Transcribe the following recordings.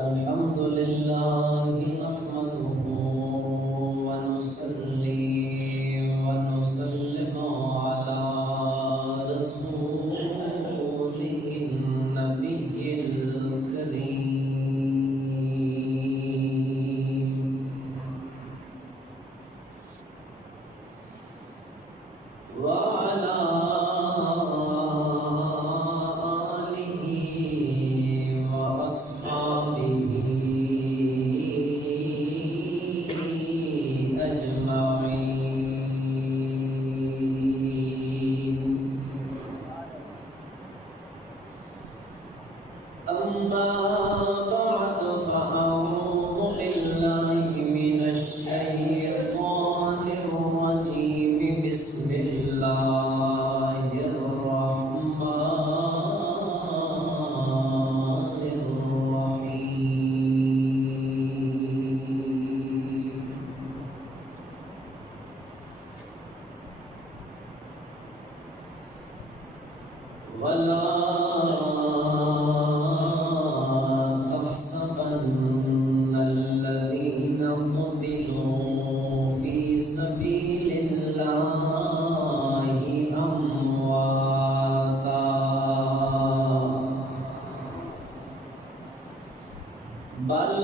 الحمد لله نحمده ونصلي ونسلم على رسوله النبي الكريم وعلى آله وأصحابه أجمعين. أما بعد فأعوذ بالله من الشيطان الرجيم. بسم الله الرحمن الرحيم. ولا تحسبن الذين قتلوا في سبيل الله أمواتا بل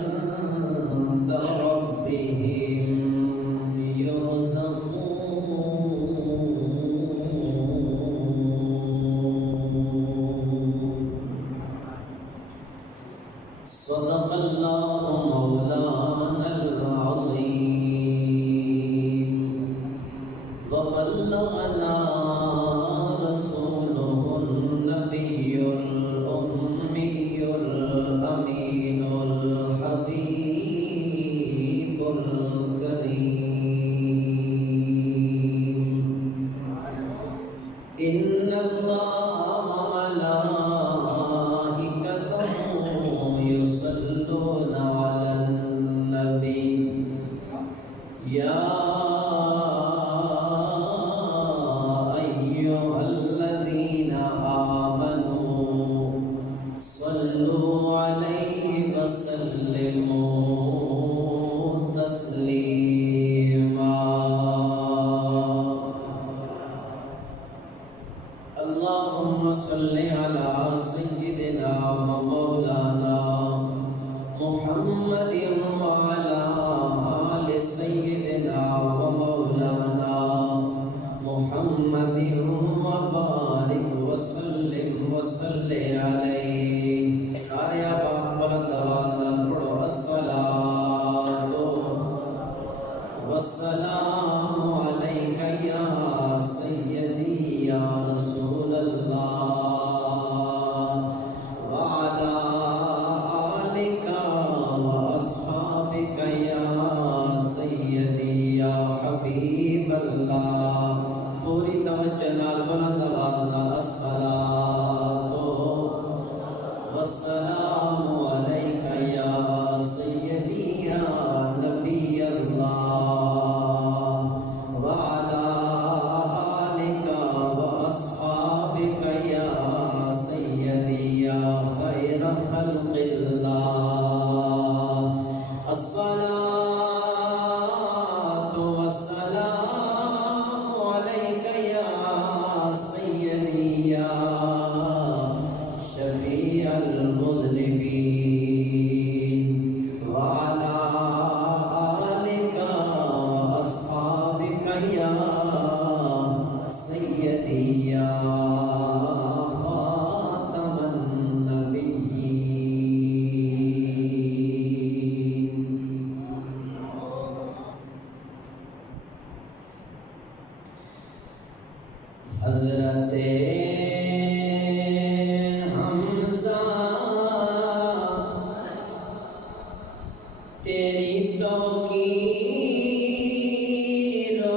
عند ربهم يرزقون. صدق الله مولانا العظيم وبلغنا رسوله النبي الأمي الأمين الحبيب الكريم. إن الله وملائكته يصلون على النبي يا أيها الذين آمنوا صلوا عليه وسلموا تسليما. اللهم صل على سيدنا ومولانا محمد وعلى آل سيدنا ومولانا محمد وبارك وسلم وصل عليه. سارے آپ بلند آواز نال پڑھو الصلاۃ والسلام علیک یا سیدی یا رسول اللہ وعلی آلک واصحابک یا سیدی یا حبیب اللہ. پوری توجہ نال بلند آواز نال الصلاۃ والسلام علیک یا سیدی یا نبی اللہ وعلی آلک واصحابک یا سیدی یا خیر خلق اللہ. الصلاۃ والسلام علیک یا سیدی یا شفیع المذنبین وعلی آلک واصحابک یا سیدی یا خاتم النبیین. حضرت حمزہ تیری توقیر و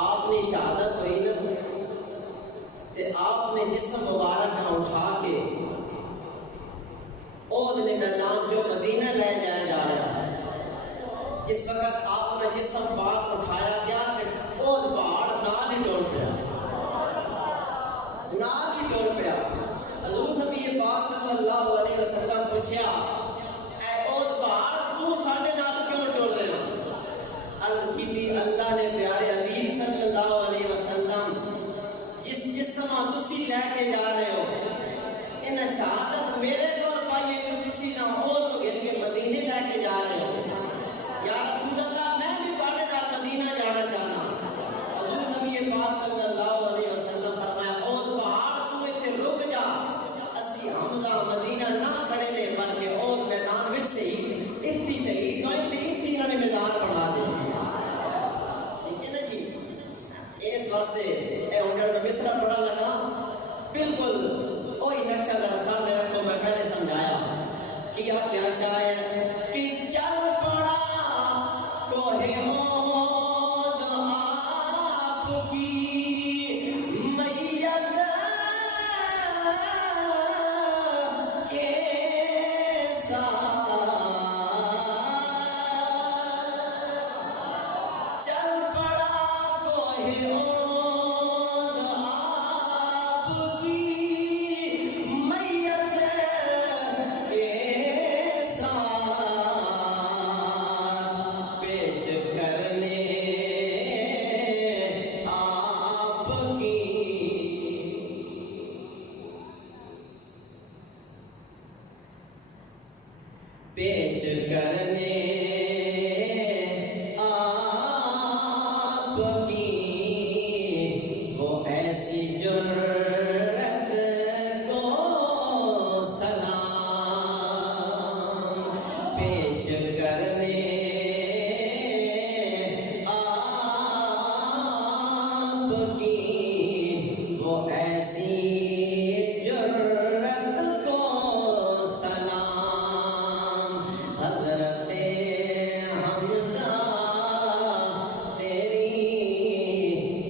آپ نے شہادت ہوئی نا تے آپ نے جسم مبارک نہ اٹھا کے احد نے میدان جو مدینہ لے جایا جا رہا ہے، جس وقت آپ نے جسم پاک اٹھایا گیا تے احد پہاڑ نال ہی ٹر پیا، نال ہی ٹر پیا۔ حضور نبی پاک صلی اللہ علیہ وسلم پوچھا، اے احد پہاڑ تو ساڈے نال کیوں ٹر رہے ہو؟ عرض کی تھی اللہ نے پیارے حبیب صلی اللہ علیہ وسلم جس جسم تسی لے کے جا رہے ہو ان شہادت میرے کو پائیے کہ تسی نہ ہو تو گھر کے مدینے لے کے جا رہے ہو۔ یا رسول اللہ میں بھی تھوڑے نال مدینہ جانا چاہنا۔ حضور نبی پاک صلی اللہ علیہ وسلم فرمایا احد پہاڑ تو ایتھے رک جا، اسی حمزہ مدینہ نہ کھڑے نے بلکہ احد میدان وچ شہید اتھی شہید تو اتھی انہوں نے میدان بنا دے۔ اس واسطے اے ہنڈر میں مصرہ پڑھا لگا، بالکل وہی نقشہ ذرا سامنے رکھو، میں پہلے سمجھایا کیا شاعر کہ چل پڑا کوہ احد آپ کی میت کے ساتھ، چل پڑا کوہ احد آپ کی میت کے ساتھ، پیش کرنے آپ کی، پیش کرنے آپ کی وہ ایسی جرت کو سلام، پیش کرنے آپ کی وہ ایسی جرت کو سلام، حضرت حمزہ تیری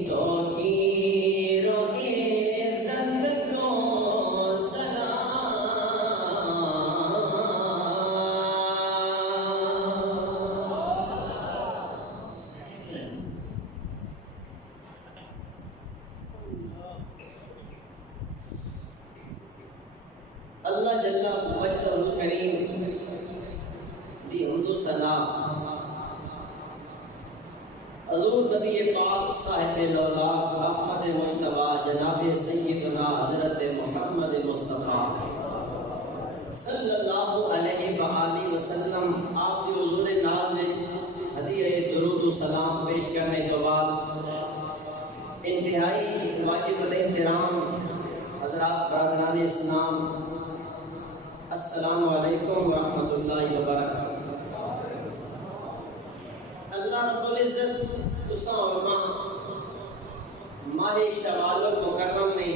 توقیر و عزت کو اللہ جل وجدہ الکریم دی حمد و ثنا حضور نبی پاک صاحب لولاک احمد مجتبی جناب سیدنا حضرت محمد مصطفیٰ صلی اللہ علیہ وآلہ وسلم آپ دی حضور ناز وچ ہدیہ درود و سلام پیش کرنے تو بعد انتہائی واجب الاحترام حضرات برادران اسلام، السلام علیکم ورحمۃ اللہ وبرکاتہ۔ اللہ رب العزت تساں اور ماہ شوال المکرم نے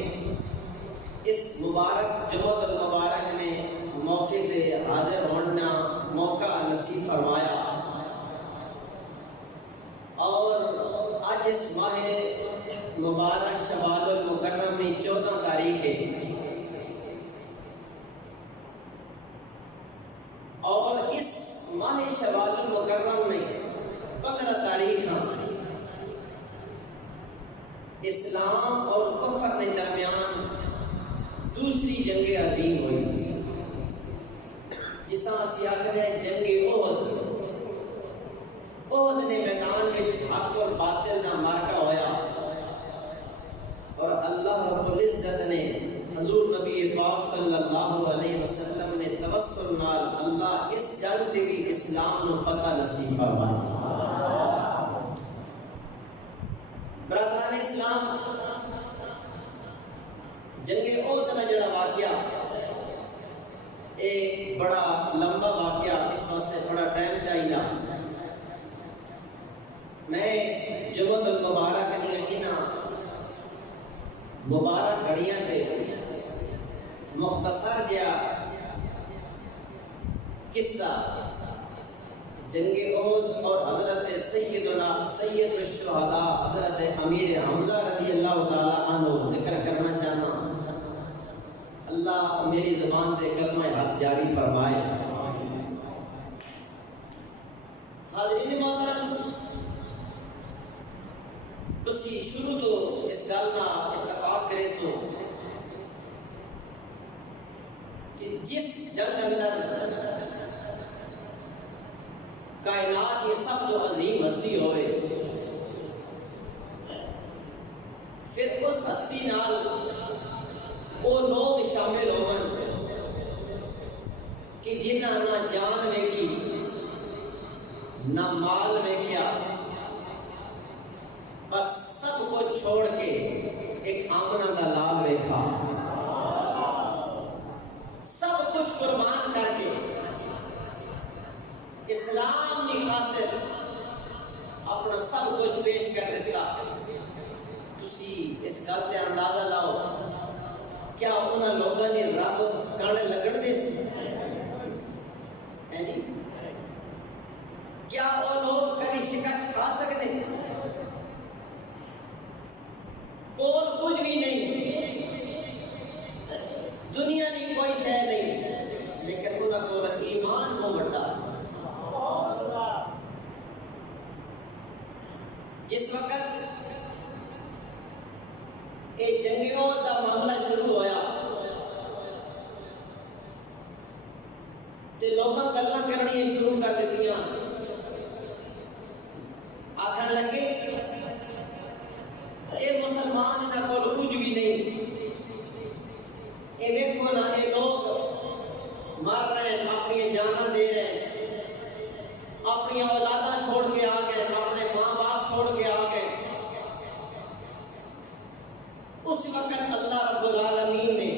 اس مبارک جمعہ المبارک نے موقع تے حاضر ہونا موقع نصیب فرمایا، اور آج اس ماہ مبارک شوال المکرم میں 14 تاریخ ہے، اور اس ماہ شوال المکرم میں 15 تاریخ اسلام اور کفر کے درمیان دوسری جنگ عظیم ہوئی، جساں اسی آخر ہے جنگ احد۔ احد نے میدان میں حق اور باطل نہ مارکا ہویا، اور اللہ رب العزت نے حضور نبی پاک صلی اللہ علیہ وسلم نے توسل نال اللہ اس جنگ تے بھی اسلام نو فتح نصیب فرمایا۔ برادران اسلام، جنگ احد کا جڑا واقعہ ایک بڑا لمبا واقعہ، اس واسطے بڑا ٹائم چاہیے۔ میں جمعۃ المبارک انہاں مبارک گھڑیاں تے مختصر جہا قصہ جنگ احد اور حضرت سیدنا امیر حمزہ رضی اللہ تعالیٰ عنہ ذکر کرنا چاہنا، اللہ میری زبان سے کلمہ حق جاری فرمائے۔ حاضرین محترم، تسی شروع تو اس گل کا اتفاق کرے سو کہ جس جنگ اندر کائنات کی سب تو عظیم ہستی ہوئے، پھر اس ہستی نال وہ لوگ شامل ہون کہ جنہ نہ جان ویکھی نہ مال ویکھیا، بس سب کو چھوڑ کے ایک آمنہ دا لال ویکھا، سب کچھ قربان کر کے اسلام کی خاطر اپنا سب کچھ پیش کر دیتا۔ تسی اس گل تے اندازہ لاؤ، کیا انہاں لوگوں نے رب کن لگن دے سی؟ جی کیا وہ لوگ کبھی شکست کھا سکتے؟ کول کچھ بھی نہیں، دنیا کی کوئی شے نہیں، لیکن انہاں کو ایمان کو بڑا۔ جس وقت یہ جنگیوں کا معاملہ شروع ہویا تے لوگاں گلاں کرنی شروع کر دیتیاں، آکھن لگے اے مسلمان انہاں کول کچھ بھی نہیں، اے ویکھو نا اے لوگ مر رہے ہیں، اپنی جاناں دے رہے ہیں، اپنی اولاداں چھوڑ کے آ گئے، اپنے ماں باپ چھوڑ کے آ گئے۔ اس وقت اللہ رب العالمین نے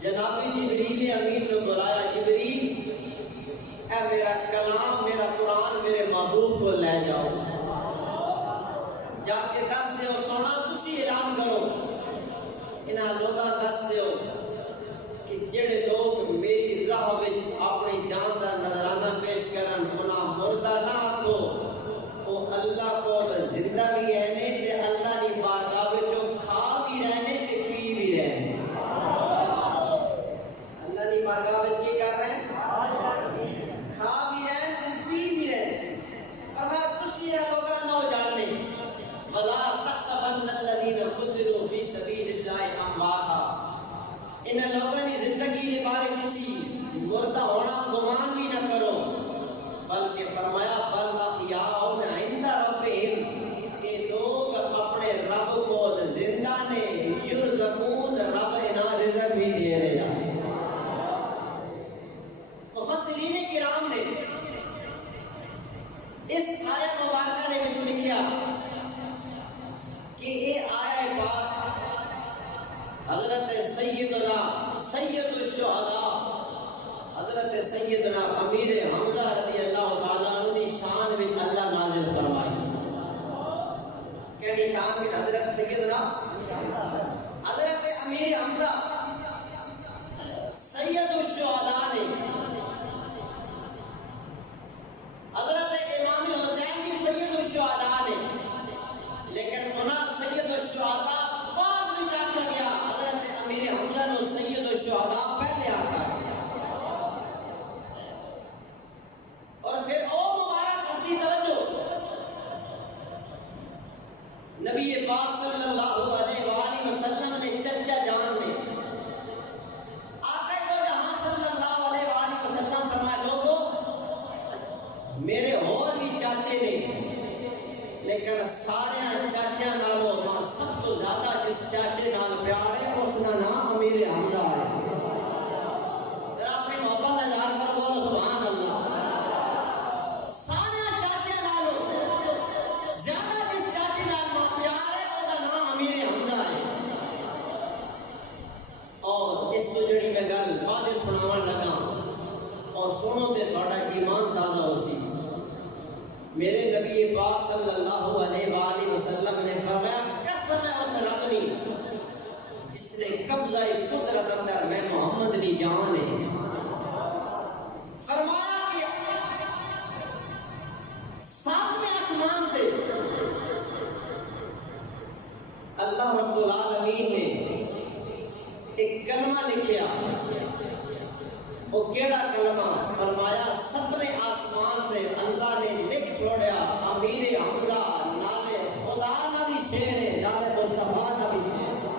جناب جبریل امین نے بلایا، جبریل اے میرا کلام، میرا قرآن میرے محبوب کو لے جاؤ، جا کے دس دیو، سونا تسی اعلان کرو، انہاں لوگاں دس دیو کہ جڑے لوگ میری راہ وچ اپنی جان دا نذرانہ پیش کرن، انہاں مردہ نہ آکھو، وہ اللہ کو زندہ بھی رہنے تے اللہ دی بارگاہ وچوں کھا بھی رہنے تے پی بھی رہنے۔ اللہ دی بارگاہ وچ کی کر رہے ہیں؟ کھا بھی رہنے تے پی بھی رہنے۔ فرمایا تسی انہاں لوگاں نہ جاننے، وَلَا تَحْسَبَنَّ الَّذِينَ قُتِلُوا فِي سَبِيلِ اللَّهِ أَمْوَاتًا، انہاں لوگاں دی زندگی دے بارے تسی مردہ ہونا گمان بھی نہ کرو، بلکہ فرمایا بل احیاء عند ربہم، یہ لوگ اپنے رب کو زندہ نے، یرزقون، رب انہاں رزق بھی دے رہے ہیں۔ مفسرین کرام نے اس آیت مبارکہ نے وچ لکھیا کہ یہ آیت پاک حضرت سیدنا سید الشہداء حضرت سیدنا امیر حمزہ رضی اللہ تعالیٰ عنہ دی شان وچ اللہ نازل فرمائی۔ کیڑی شان وچ؟ حضرت سیدنا حضرت امیر حمزہ سید الشہداء نے حضرت امام حسین کی سید الشہداء نے، لیکن انہاں سید الشہداء بعد میں جا کر گیا، حضرت امیر حمزہ نے سید الشہداء پہلے آتا ہے۔ اور پھر او مبارک اپنی توجہ نبی پاک صلی اللہ علیہ وآلہ وسلم نے چچا جان نے آقا دو جہاں صلی اللہ علیہ وآلہ وسلم فرمایا، لوگوں میرے اور بھی چاچے نے، لیکن سارے چاچیاں نالوں ماں سب تو زیادہ جس چاچے نال پیار ہے اس کا نام امیر حمزہ ہے۔ ذرا اپنی محبت کا اظہار کرو، بولو سبحان اللہ۔ سارے چاچے نالوں زیادہ جس چاچے نال پیار ہے اس کا نام امیر حمزہ ہے۔ اور اس تو جڑی میں گل بعد سناون لگا اور سنو تے تھوڑا ایمان تازہ ہو سی۔ میرے نبی پاک صلی اللہ علیہ وآلہ وسلم نے فرمایا، قسم ہے اس رب کی جس نے قبضہ قدرت اندر میں محمد دی جان ہے، فرمایا کہ ساتویں آسمان پہ اللہ رب العالمین نے ایک کلمہ لکھیا، وہ کیڑا کلمہ؟ فرمایا 7ویں آسمان تے اللہ نے لکھ چھوڑیا امیر حمزہ نالے خدا نہ بھی شیر ہے، نالے مصطفیٰ نہ بھی شیر ہے۔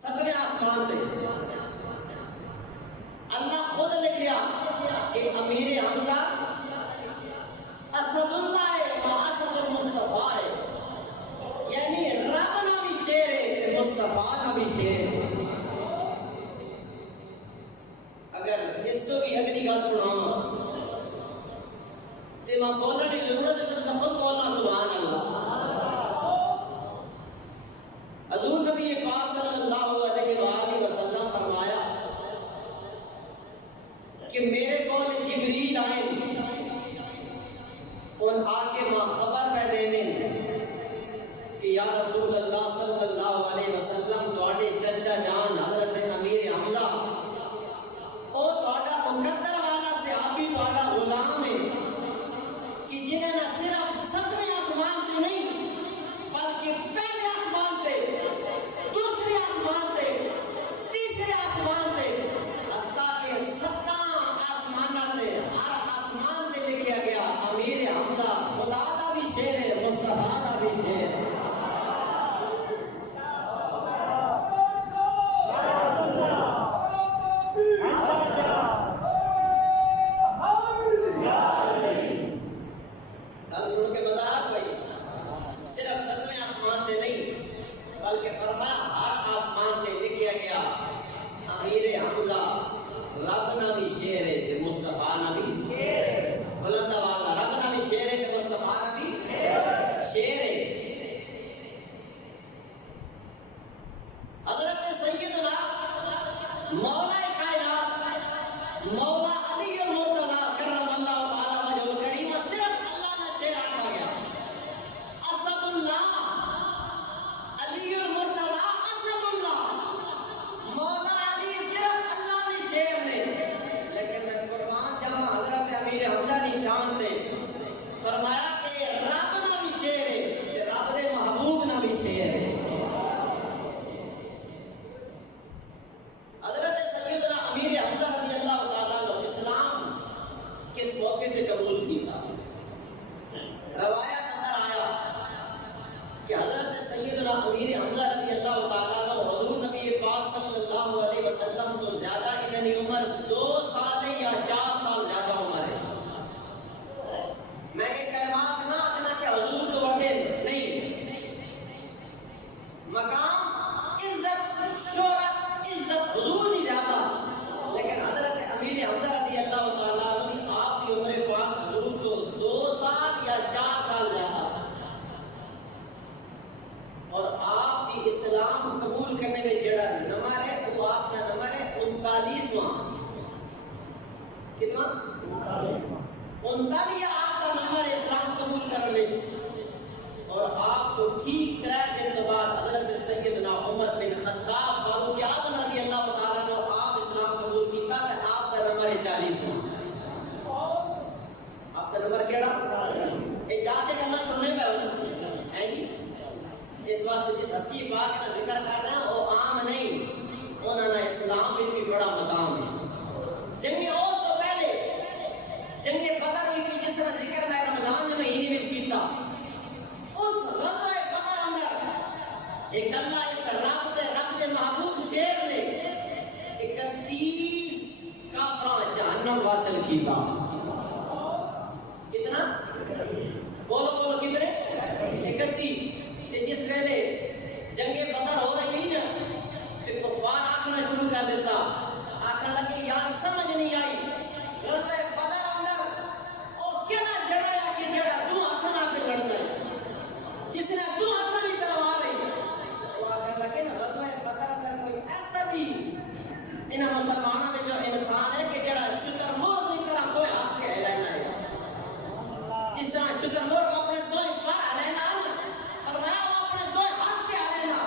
7ویں آسمان تے اللہ خود لکھیا کہ امیر حمزہ اسد اللہ ہے و اسد المصطفیٰ ہے، یعنی رب نہ بھی شیر ہے تے مصطفیٰ نہ بھی شیر ہے۔ اگر اس تو بھی اگلی گل سناواں تے ماں بولنے کی ضرورت ہے، تم خود بولنا سبحان اللہ۔ حضور نبی پاک صلی اللہ علیہ وآلہ وسلم فرمایا کہ میرے کول جبریل آئے، ان آ کے ماں خبر پہ دینے کہ یا رسول اللہ صلی اللہ علیہ وسلم تواڈے چچا جان حضرت امیر حمزہ او تواڈا مقدر والا صحابی تواڈا غلام ہے کہ جنہیں نہ صرف 7ویں آسمان تے نہیں بلکہ پہلے آسمان تے، دوسرے آسمان تے، تیسرے آسمان تے، حتیٰ کہ 7 آسمان تے ہر آسمان تے لکھیا گیا امیر حمزہ خدا دا بھی شیر ہے، مصطفیٰ دا بھی شیر ہے۔ صرف 7ویں آسمان تے نہیں بلکہ فرمایا ہر آسمان تے لکھیا گیا امیر حمزہ رب نہ بھی شیر ہے تے مصطفیٰ نہ بھی بلند آواز، رب نہ بھی شیر ہے تے مصطفیٰ نہ بھی شیر ہے۔ حضرت سیدنا مولا کائنات مولا علی المرتضیٰ کرم اللہ تعالی وجہ الکریم صرف اللہ نہ شیر آکھا گیا، اسد اللہ علی المرتضیٰ اسد اللہ، مولا علی صرف اللہ نے شیر نے۔ لیکن میں قربان جاواں حضرت امیر حمزہ دی شان تے فرمایا کہ رب نہ بھی شیر ہے تے رب دے محبوب نہ بھی شیر ہے۔ حضرت سیدنا امیر حمزہ رضی اللہ تعالیٰ عنہ اسلام کس موقع تے قبول کیتا؟ روایت اندر آیا کہ حضرت سیدنا امیر حمزہ رضی اللہ تعالیٰ عنہ حضور نبی پاک صلی اللہ علیہ وسلم تو زیادہ انہی عمر 2 سال یا 4 سال زیادہ عمر ہے۔ میں یہ کلمات نہ آکھنا کہ حضور تو بڑے نہیں، مقام عزت شہرت عزت حضور نہیں زیادہ، لیکن حضرت امیر حمزہ رضی اللہ تعالیٰ عنہ آپ کی عمر پاک حضور تو 2 سال یا 4 سال زیادہ، اور آپ کی اسلام قبول کرنے میں جڑا نمبر ہے وہ آپ کا نمبر ہے 39واں۔ کتنا؟ 39 آپ کا نمبر ہے اسلام قبول کرنے میں، اور آپ کو ٹھیک 3 دن کے بعد حضرت سیدنا عمر بن خطاب فاروق اعظم رضی اللہ تعالیٰ عنہ آپ اسلام قبول کیتا تو آپ کا نمبر ہے 40واں۔ آپ کا نمبر کیڑا؟ یہ جا کے کہنا سننے پہ ہے جی، اس واسطے جس ہستی پاک کا ذکر کر رہے ہیں وہ عام نہیں، انہوں نے اسلام میں بھی بڑا مقام ہے۔ جنگ عہد تو پہلے جنگ بدر ہوئی کی جس طرح ذکر میں رمضان میں مہینے میں کیتا، اس غزوہ بدر اندر ایک اللہ اس رب دے محبوب شیر نے 31 کافراں جہنم واصل کیتا۔ کتنا؟ بولو کتنے؟ 31۔ جس ویلے جنگ بدر ہو رہی ہے نا تو کفار آکھنا شروع کر دیتا، آکھنے لگے یار سمجھ نہیں آئی غزوہ بدر اندر او کیڑا جڑا ہے کہ جڑا 2 ہاتھوں نال پہ لڑنا ہے، جس نے 2 ہاتھوں میں تلوار ہے، وہ آکھنے لگے نا غزوہ بدر اندر کوئی ایسا بھی انہاں مسلمانوں میں جو انسان ہے کہ جڑا شتر مرغ کی طرح کوئی ہاتھ کے ہلانا ہے، جس طرح شتر مرغ اپنے 2 پاؤں ہلانا ہے، فرمایا وہ اپنے 2 ہاتھ پہ ہلانا۔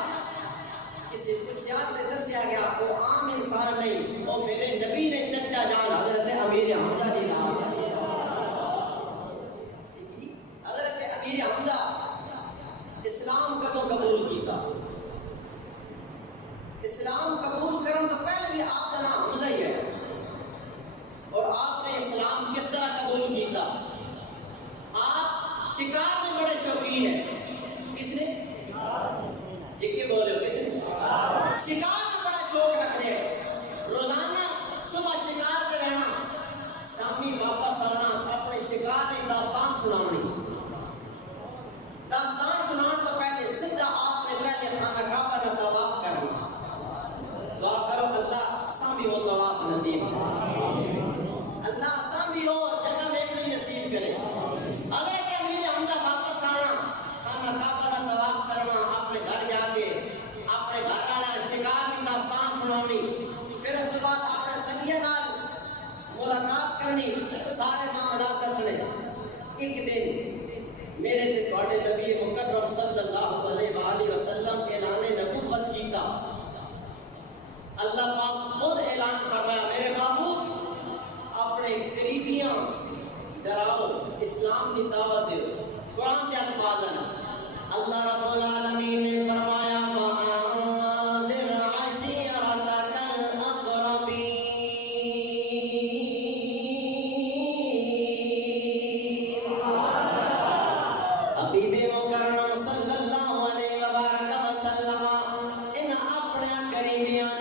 کسی کچھ یاد دسیا گیا وہ عام انسان نہیں، وہ میرے نبی نے چچا جان حضرت امیر حمزہ دی نام، حضرت امیر حمزہ شکار میں بڑے شوقین ہیں. کس نے؟ جکے بولے ہو کس نے؟ شکار میں بڑا شوق رکھتے ہیں. روزانہ صبح شکار کے رہنا، شامی واپس آنا، اپنے شکار کی داستان سنانی. داستان سنان تو پہلے سیدھا آپ نے پہلے خانہ کعبہ کا طواف کرنا. دعا کرو اللہ اساں بھی وہ طواف نصیب کرے، اللہ اساں بھی وہ جگہ دیکھنی نصیب کرے. اگر کہ میرے حمزہ واپس آنا، خانہ کعبہ کا طواف کرنا، اپنے گھر جا کے اپنے گھر والا شکار کی داستان سنانی، پھر اس کے بعد اپنے سنگیاں نال ملاقات کرنی، سارے معاملات دسنے. ایک دن میرے تے تواڈے نبی مکرم صلی اللہ علیہ وآلہ وسلم اعلان نبوت کیتا. اللہ پاک خود اعلان فرمایا میرے بابو اپنے قریبیاں ڈراؤ، اسلام کی دعوت دو. قرآن کے الفاظ ہیں. اللہ رب العالمین نے فرمایا وَأَنذِرْ عَشِيرَتَكَ الْأَقْرَبِينَ. حبیب مکرم صلی اللہ علیہ وآلہ وسلم ان اپنے قریبیاں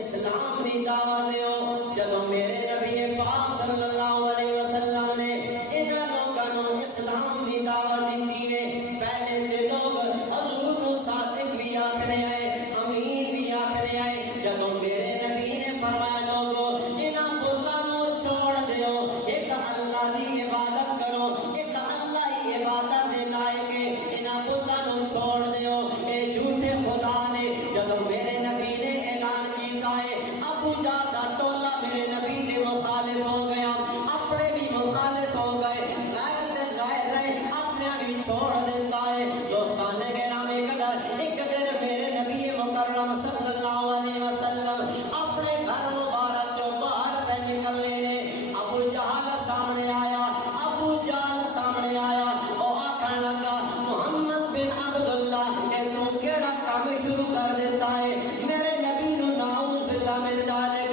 اسلام کی دعوت دیو. جدو میرے نبی پاک صلی اللہ علیہ وسلم نے انہاں لوگوں کو اسلام کی دعوت دیتی ہے، پہلے تے لوگ حضور کو صادق بھی آکھنے آئے، امین بھی آکھنے آئے. جدو میرے نبی نے فرمایا لوگوں انہاں بتاں نو چھوڑ دیو، ایک اللہ دی عبادت کرو، ایک اللہ ہی عبادت دے لائق ہے، انہاں بتاں نو چھوڑ دیو، اے جھوٹے خدا نے. جدو میرے نبی نے اعلان کیتا ہے ابو جہل دا ٹولا میرے نبی دے مخالف ہو گیا، اپنے بھی مخالف ہو گئے، غیر تے غیر رہے، اپنے بھی چھوڑ دیتا ہے. دوستان گرامی قدر ایک دن میرے نبی مکرم صلی اللہ علیہ وسلم اپنے گھر مبارک جو باہر پہ نکلنے نے ابو جہل سامنے آیا. ابو جہل سامنے آیا اور آکھنے لگا محمد بن عبداللہ اے تو کیڑا کام شروع کر دیتا ہے. میرے نبی نو نعوذ باللہ من ذالک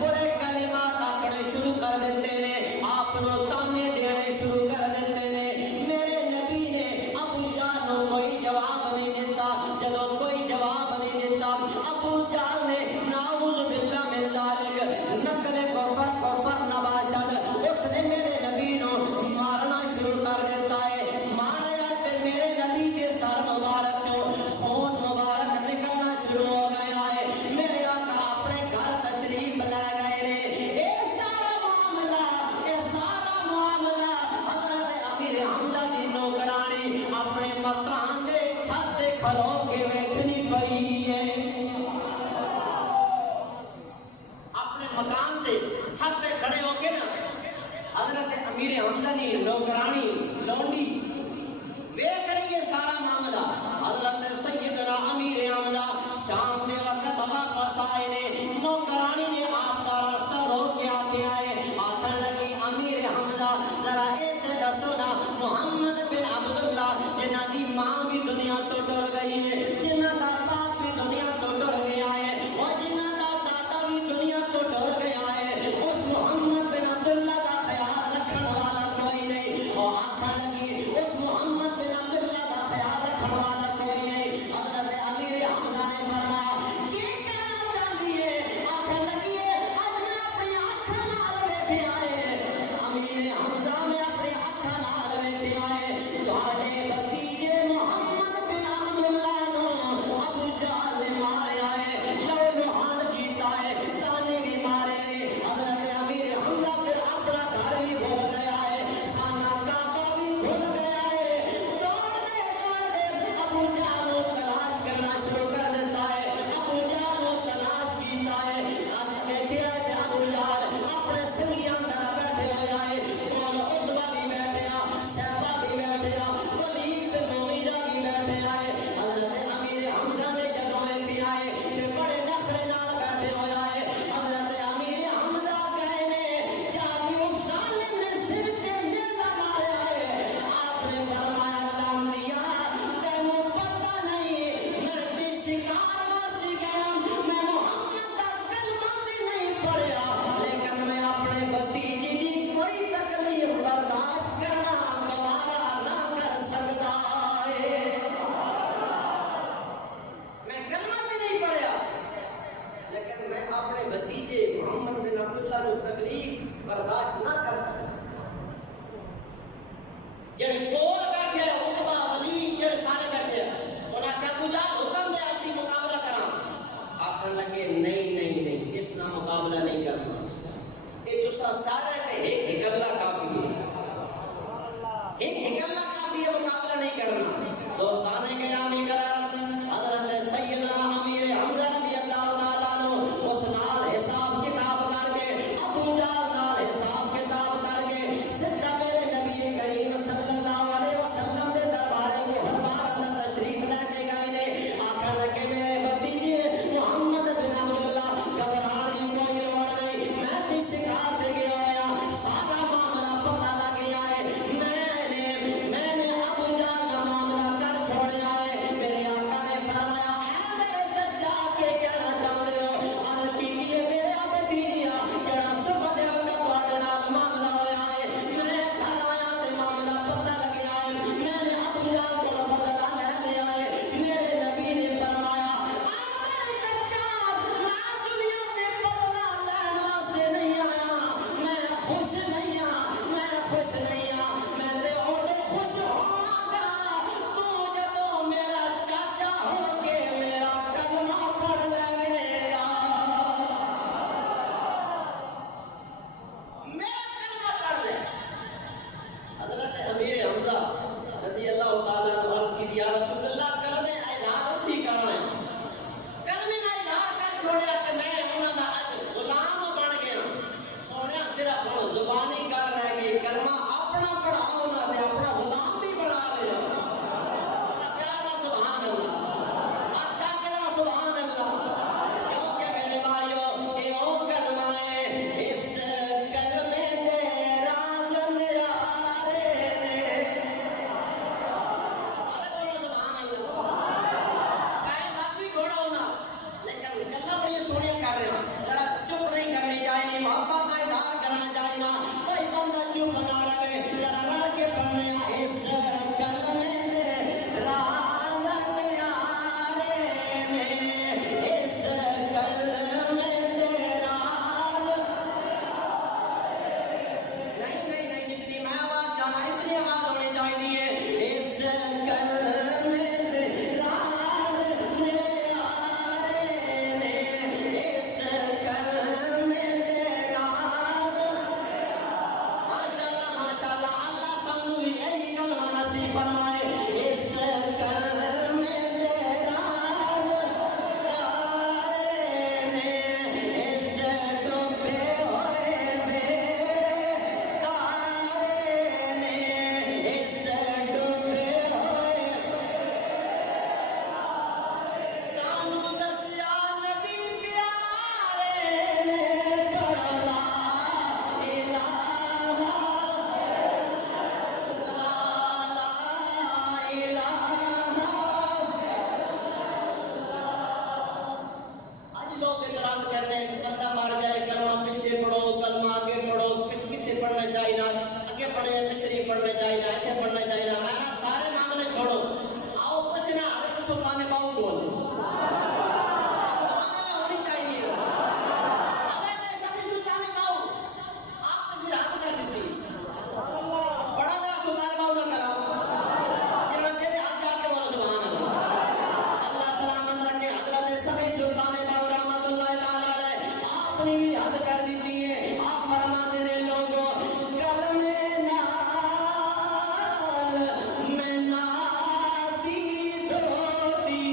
برے کلمات آکھنے شروع کر دیتے نے، آپ نو تانے دینے شروع کر دیتے نے. میرے نبی نے ابو جہل نو کوئی جواب نہیں دیتا. جدو کوئی جواب نہیں دیتا ابو جہل نے نعوذ باللہ من ذالک نقل کفر نباشد اس نے میرے نبی نو مارنا شروع کر دیتا ہے. ماریا تے میرے نبی کے سر مبارک چو خون مبارک نکلنا شروع ہو گیا ہے. میرے آقا اپنے گھر تشریف لے گئے نے. اے سارا معاملہ حضرت امیر حمزہ دی نوکرانی اپنے مکان دے چھت تے کھلو کے ویکھنی پئی ہے. اپنے مکان تے چھت تے کھڑے ہو کے نا حضرت امیر حمزہ دی نوکرانی لونڈی ویکھ رہی ہے سارا معاملہ. حضرت سیدنا امیر حمزہ شام دے وقت واپس آئے نے. نوکرانی نے آپ کا راستہ روک کے آتے آئے، آکھن لگی امیر حمزہ ذرا ایتھے دسو نا محمد بن عبداللہ جنہ دی ماں بھی دنیا تو ٹر گئی ہے، جنہ دا باپ بھی دنیا تو ٹر گیا ہے، اور جنہ دا دادا بھی دنیا تو ٹر گیا ہے، اس محمد بن عبداللہ کا خیال رکھن والا کوئی نہیں. اور آکھن لگی اس محمد بن عبداللہ کا خیال رکھن والا کوئی نہیں. حضرت امیر حمزہ نے فرمایا کی کہنا چاہتی ہے؟ جڑے کول بیٹھے عتبہ ولی جڑے سارے بیٹھے انہاں آکھیا ابو جہل حکم دے اسی مقابلہ کراں آکھن لگے نہیں اس نہ مقابلہ نہیں کرنا اے تساں سارے تے ایک اللہ کافی ہے ایک اللہ کافی ہے مقابلہ نہیں کرنا دوستان گرامی قدر حضرت سیدنا امیر حمزہ رضی اللہ تعالیٰ عنہ اس نال حساب کتاب کر کے ابو جہل نال حساب کتاب کر کے سیدھا میرے نبی کریم صلی اللہ علیہ وسلم دے دربار کے دربار اندر تشریف لے کے گئے نے آخر لگے میرے بھتیجے محمد بن عبداللہ گھبران کی کوئی لوڑ نہیں میں بھی شکار دے گیا ہوا سارا معاملہ پتہ لگ گیا ہے میں نے ابو جہل کا معاملہ کر چھوڑیا ہے میرے آقا نے فرمایا اے میرے چچا کے کہنا چاہتے ہو عرض کیتی ہے میرے بھتیجیا جڑا صبح دے وقت تواڈے نال معاملہ ہویا ہے میں گھر آیا تے معاملہ پتہ لگیا ہے میں نے ابو جہل کو بدلہ لے لیا ہے میرے نبی نے فرمایا میرے چچا میں دنیا تے بدلہ لین واسطے نہیں آیا میں خوش نہیں ہاں میں تے اوڈے خوش ہوواں گا تو جدوں میرا چاچا ہو کے میرا کلمہ پڑھ لے گا میرا کلمہ پڑھ لے حضرت امیر حمزہ رضی اللہ تعالیٰ عنہ عرض کی یا رسول اللہ کلمہ اظہار اٹھی کرنا ہے کلمہ نہ اظہار کر چھوڑیا کہ میں انہاں دا اج غلام بن گیا سونیا صرف ہن زبانی کر رہ گئی کلمہ اپنا پڑھاؤ نہ تے اپنا غلام بھی بنا لیا میرا پیارا سبحان اللہ اچھا کہنا سبحان اللہ کیونکہ میرے بھائیو اے او کلمہ ہے اس کلمے دے راز نیارے نے سارے بولو سبحان اللہ کائے باقی گھوڑا ہونا لیکن گلاں بڑی سونیاں کر رہے ہیں ذرا چپ نہیں کرنی چاہیے محبت کا اظہار کرنا چاہیے کوئی بندہ چپ نہ رہے ذرا رل کے پڑھنے اس کلمے دے راز نیارے نے اس کلمے دے راز نہیں جتنی میں آواز چاہنا اتنی آواز ہونی چاہیے اس کلمے دے راز نیارے نے اس کلمے دے راز ماشاءاللہ اللہ سانو یہی کلمہ نصیب فرمائے اس کلمے دے راز نیارے نے اس ڈوبے ہوئے بیڑے تارے نے اس ڈوبے ہوئے سانو دسیا نبی پیارے نے پڑھو لا الہ آج لوگ اعتراض کر رہے ہیں بندہ مر جائے کلمہ پیچھے پڑھو کلمہ آگے پڑھو کتنے پڑھنا چاہیے آگے پڑھے پچھلی پڑھنا چاہیے ایتھے پڑھنا چاہیے میں کہا سارے معاملے چھوڑو آؤ پوچھنا حضرت سلطان باؤ بول سبحان اللہ ہونی چاہیے حضرت سبھی سلطان باؤ آپ تو پھر حد کر دیتی بڑا ذرا سلطان باؤ نہ کراؤ جنہوں تیرے ہاتھ جا کے بولو سبحان اللہ اللہ سلامت رکھے حضرت سبھی سلطان باؤ رحمت اللہ تعالیٰ علیہ آپ نے بھی حد کر دیتی ہے آپ فرماتے ہیں لوگوں کلمے نال میں نادی دھوتی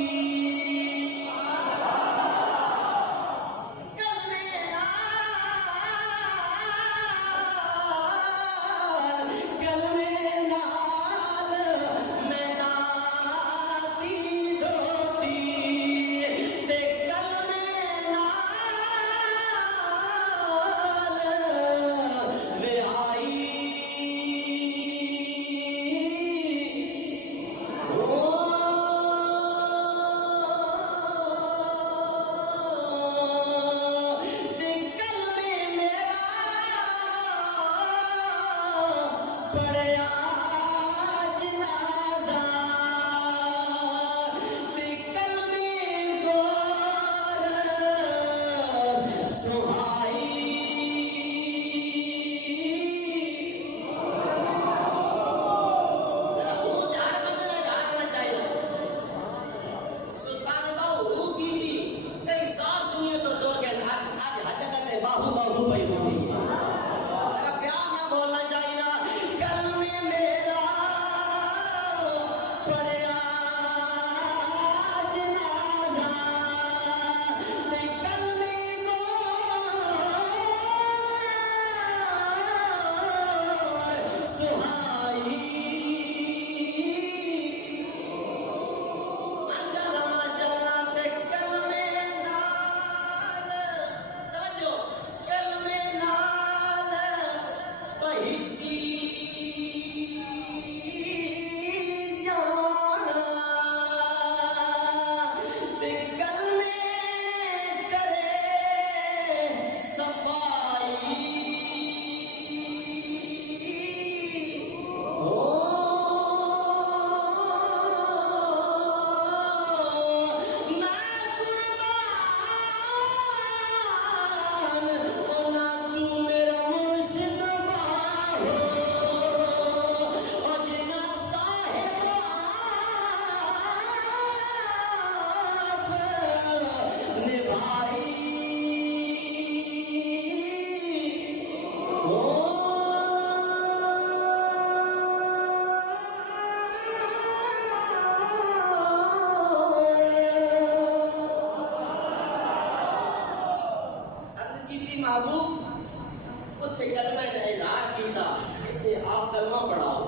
اتنے کلمہ اظہار کیتا اتنے آپ کلمہ پڑھاؤ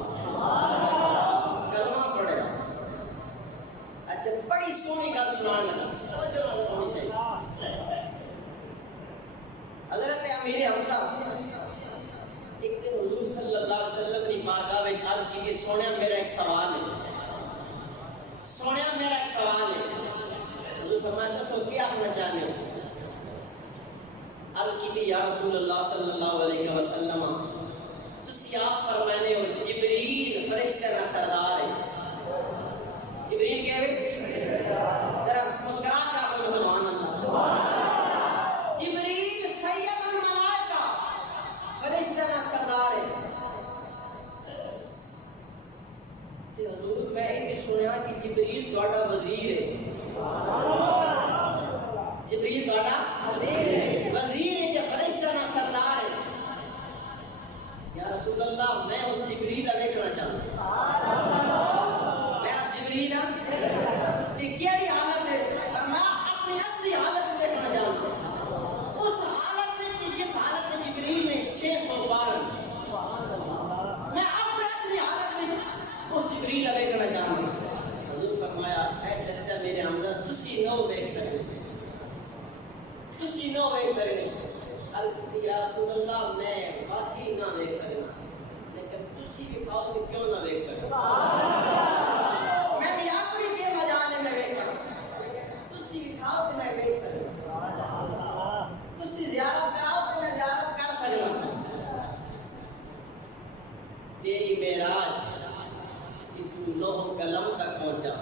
کلمہ پڑھا اچھا بڑی سونی گل سنان لگا توجہ نظر ہونی چاہیے حضرت امیر حمزہ ایک دن حضور صلی اللہ علیہ وسلم نے بارگاہ میں عرض کی کہ سونیا میرا ایک سوال ہے سونیا میرا ایک سوال ہے حضور فرمایا دسو کیا کرنا چاہتے ہو عرض کی تھی یا رسول اللہ صلی اللہ علیہ وسلم تسی آپ فرمانے ہو جبریل فرشتہ کا سردار ہے جبریل کہے ذرا مسکرا کے آپ کو سبحان اللہ جبریل سید الملائکہ فرشتہ کا سردار ہے کہ حضور میں یہ بھی سنیا کہ جبریل تہاڈا وزیر ہے جبریل تہاڈا وزیر ہے یا فرشتہ کا سردار ہے یا رسول اللہ میں اس جبریل کا دیکھنا چاہتا ہوں میں اس جبریل کی کیڑی حالت ہے فرمایا اپنی اصلی حالت دیکھنا چاہتا ہوں اس حالت میں جس حالت میں جبریل نے 600 بار میں اپنی اصلی حالت میں اس جبریل کا دیکھنا چاہتا ہوں حضور فرمایا اے چچا میرے حمزہ تسی نو دیکھ سکتے تسی نو دیکھ سکتے یا رسول اللہ میں باقی نہ دیکھ سکتا لیکن تسی بھی کھاؤ تو کیوں نہ دیکھ سکتا میں بھی اپنی کے مجانے میں دیکھا لیکن تسی بھی کھاؤ تو میں دیکھ سکتا تسی زیارت کراؤ تو میں زیارت کر سکتا تیری معراج کہ تو لوح قلم تک پہنچا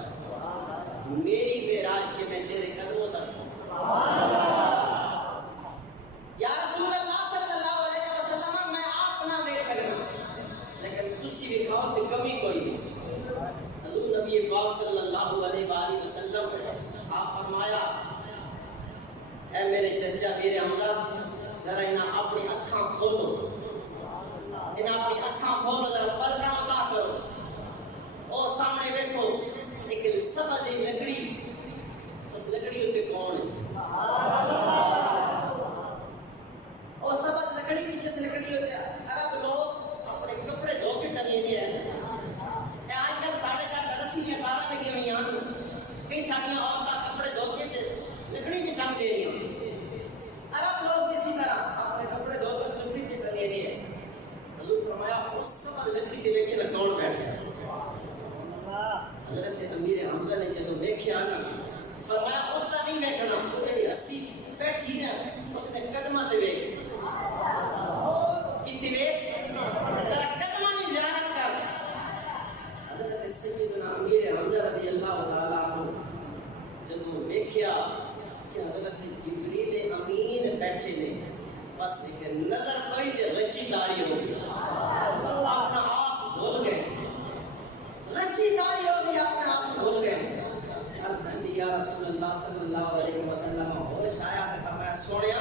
میری معراج کہ میں تیرے قدموں تک پہنچا یا رسول اللہ صلی اللہ علیہ وسلم میں آپ نہ دیکھ سکتا لیکن تسی بھی کھاؤ تو کمی کوئی نہیں حضور نبی پاک صلی اللہ علیہ وآلہ وسلم آپ فرمایا اے میرے چچا میرے حمزہ ذرا انہاں اپنی اکھاں کھولو انہاں اپنی اکھاں کھولو ذرا پلکاں اٹھا کرو اور سامنے دیکھو ایک سبز لکڑی اس لکڑی ہوتے کون ہے اور سبز لکڑی کی جس لکڑی ہوتے عرب لوگ اپنے کپڑے دھو کے ٹنگے ہوئے ہیں آج کل ساڑھے گھر رسی میں تارا لگی ہوئی ہیں کئی ساڑیاں عورتیں کپڑے دھو کے لکڑی کی ٹنگ دے رہی ہیں عرب لوگ اسی طرح اپنے کپڑے دھو کے اس لکڑی کی ٹنگے ہوئے ہیں حضور فرمایا اس سبز لکڑی کے دیکھے نہ کون بیٹھے حضرت امیر حمزہ نے جب دیکھا نا فرمایا اتنا نہیں بیٹھنا وہ جڑی ہستی بیٹھی نا اس نے قدمہ تے ویکھ کتنی ویکھ ذرا قدمہ کی زیارت کر حضرت سیدنا امیر حمزہ رضی اللہ تعالیٰ عنہ جب ویکھیا کہ حضرت جبریل امین بیٹھے نے بس لیکن نظر کوئی تے غشی داری ہو گئی اپنا آپ بھول گئے غشی داری ہو گئی اپنے آپ بھول گئے یا رسول اللہ صلی اللہ علیہ وسلم ہوش آیا تو فرمایا سونیا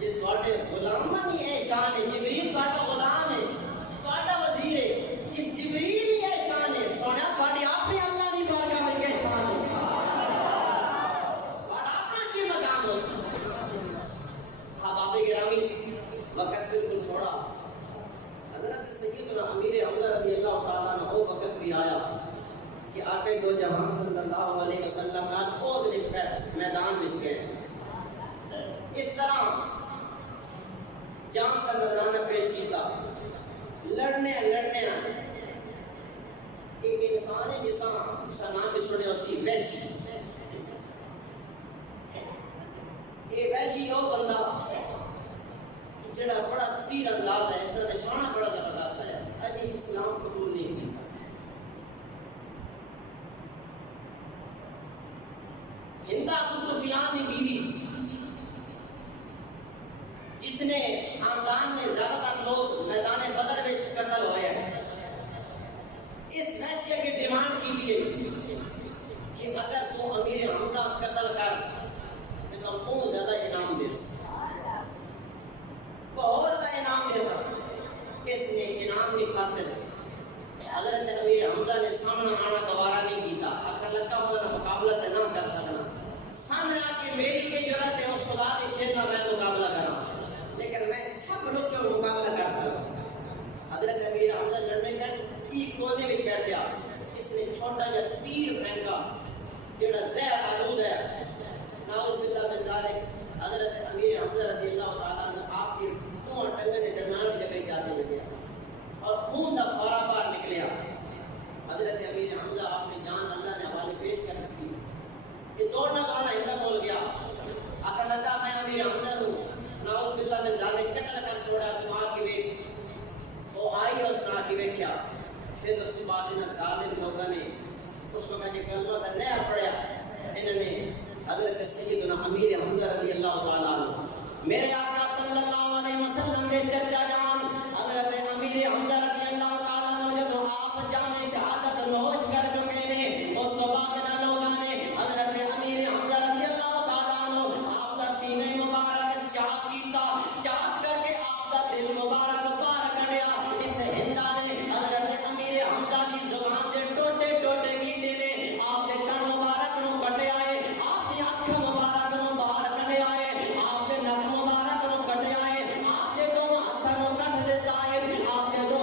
جے تواڈے غلاماں دی اے شان ہے جبریل تواڈا غلام ہے تواڈا وزیر ہے جس جبریل دی اے شان ہے سونیا تواڈی اپنی اللہ دی بارگاہ میں کیا شان ہے تواڈا اپنا کی مقام ہو احباب گرامی وقت بالکل تھوڑا حضرت سیدنا امیر حمزہ رضی اللہ تعالیٰ عنہ وہ وقت بھی آیا کہ آقا دو جہاں صلی اللہ علیہ وسلم نال خود نے میدان وچ گئے اس طرح جان کا نظرانہ پیش کیتا لڑنے ایک انسان ہے جیسا اس کا نام بھی سنے اسی ویشی یہ ویشی وہ بندہ جڑا بڑا تیر انداز ہے اس کا نشانہ بڑا زبردست ہے اج اس اسلام قبول نہیں کیتا ہندا ابو سفیان کی بیوی جس نے خاندان میں زیادہ تر لوگ میدان بدر میں قتل ہوئے ہیں اس فیصلے کی ڈیمانڈ کی تھی کہ اگر تو امیر حمزہ قتل کر میں تو بہت زیادہ انعام دے سکتا بہت زیادہ انعام دے سکتا اس نے انعام کی خاطر حضرت امیر حمزہ نے سامنے آنا گوارا نہیں کیتا اگر لگتا ہونا مقابلہ نہ کر سکنا سامنے آ کے میری کی ضرورت ہے اس خدا کی شیر میں مقابلہ کرا لیکن میں سب لوگ مقابلہ حضرت امیر حمزہ لڑنے کا ایک کونے میں بیٹھ گیا، اس نے چھوٹا جا تیر پھینکا جڑا زہر آلود ہے، نعوذ باللہ من ذالک۔ حضرت امیر حمزہ رضی اللہ تعالیٰ عنہ آپ کے پاؤں ٹنگن کے درمیان کی جگہ جانے لگے اور خون دا فارا باہر نکلیا۔ حضرت امیر حمزہ اپنی جان اللہ نے حوالے پیش کر دی، یہ دوڑنا اندر بول گیا، آخر لگا میں امیر حمزہ نو نعوذ باللہ من ذالک قتل کر چھوڑا، تمہار کی ویک وہ آئی اور اس نے آ کے ویکھیا۔ پھر اس کے بعد انہاں ظالم لوگوں نے اس وقت یہ کلمہ کا نیا پڑھیا، انہوں نے حضرت سیدنا امیر حمزہ رضی اللہ تعالیٰ عنہ میرے آقا صلی اللہ علیہ وسلم کے چچا جان حضرت امیر حمزہ رضی اللہ تعالیٰ عنہ جب آپ جامع شہادت نوش کر چکے ہیں، اس کے بعد نہ لوگوں نے حضرت امیر حمزہ رضی اللہ تعالیٰ عنہ آپ کا سینے مبارک چاک کیتا، چاک کر کے آپ کا دل مبارک پار کریا۔ اس ہندا نے حضرت امیر حمزہ کی زبان دے ٹوٹے ٹوٹے کی دینے، آپ کے کن مبارک نو کٹے آئے، آپ کی اکھ مبارک نو باہر کٹے آئے، آپ کے نک مبارک نو کٹے آئے، آپ کے دو ہاتھ نو کٹ دیتا ہے، آپ کے دو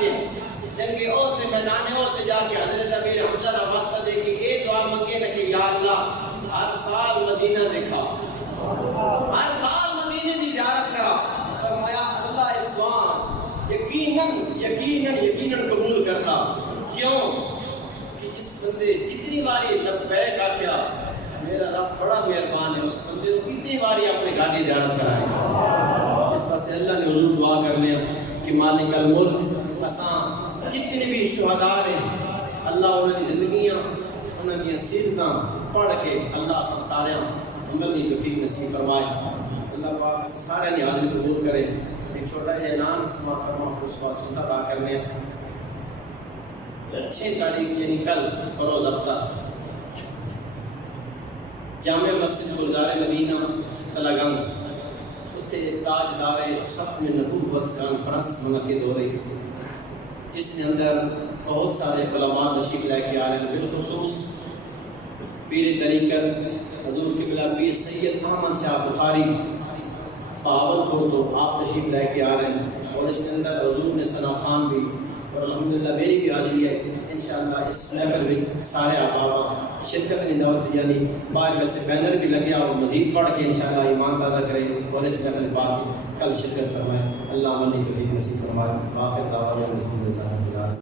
کے جنگ عہد تے میدان عہد تے جا کے حضرت امیر حمزہ نے واسطہ دے کے اے دعا منگے نہ کہ یا اللہ ہر سال مدینہ دکھا، ہر سال مدینے دی زیارت کرا۔ فرمایا اللہ اس دعا یقیناً قبول کرنا۔ کیوں کہ جس بندے جتنی باری لبیک آکھیا میرا رب بڑا مہربان ہے، اس بندے کو اتنی باری اپنے گھر دی زیارت کرائے گا۔ اس واسطے اللہ نے حضور دعا کر لیا کہ مالک الملک اساں کتنے بھی شہداء نے اللہ انہاں دی زندگیاں انہاں دی سیرتاں پڑھ کے اللہ اساں سارے عمل کی توفیق نصیب فرمائے۔ اللہ پاک اساں سارے نے حاضر قبول کرے۔ ایک چھوٹا جہا اعلان سماعت فرما پھر اس بعد سنتا ادا کرنے 6 تاریخ یعنی کل بروز ہفتہ جامع مسجد گلزار مدینہ تلاگنگ اتنے تاجدار ختم نبوت کانفرنس منعقد ہو رہی، جس کے اندر بہت سارے علماء تشریف لے کے آ رہے ہیں، بالخصوص پیر طریقت حضور قبلہ پیر سید احمد شاہ بخاری بہاولپور تو آپ تشریف لے کے آ رہے ہیں، اور اس کے اندر حضور نے ثنا خان بھی اور الحمدللہ میری بھی حاضری ہے۔ انشاءاللہ اس محفل میں سارے احباب شرکت کی دعوت یعنی باہر ویسے بینر بھی لگیا اور مزید پڑھ کے انشاءاللہ ایمان تازہ کریں اور اس محفل پاک کل شرکت فرمائیں۔ اللہ عملی توفیق نصیب فرمائے۔ آخر دعوانا الحمدللہ۔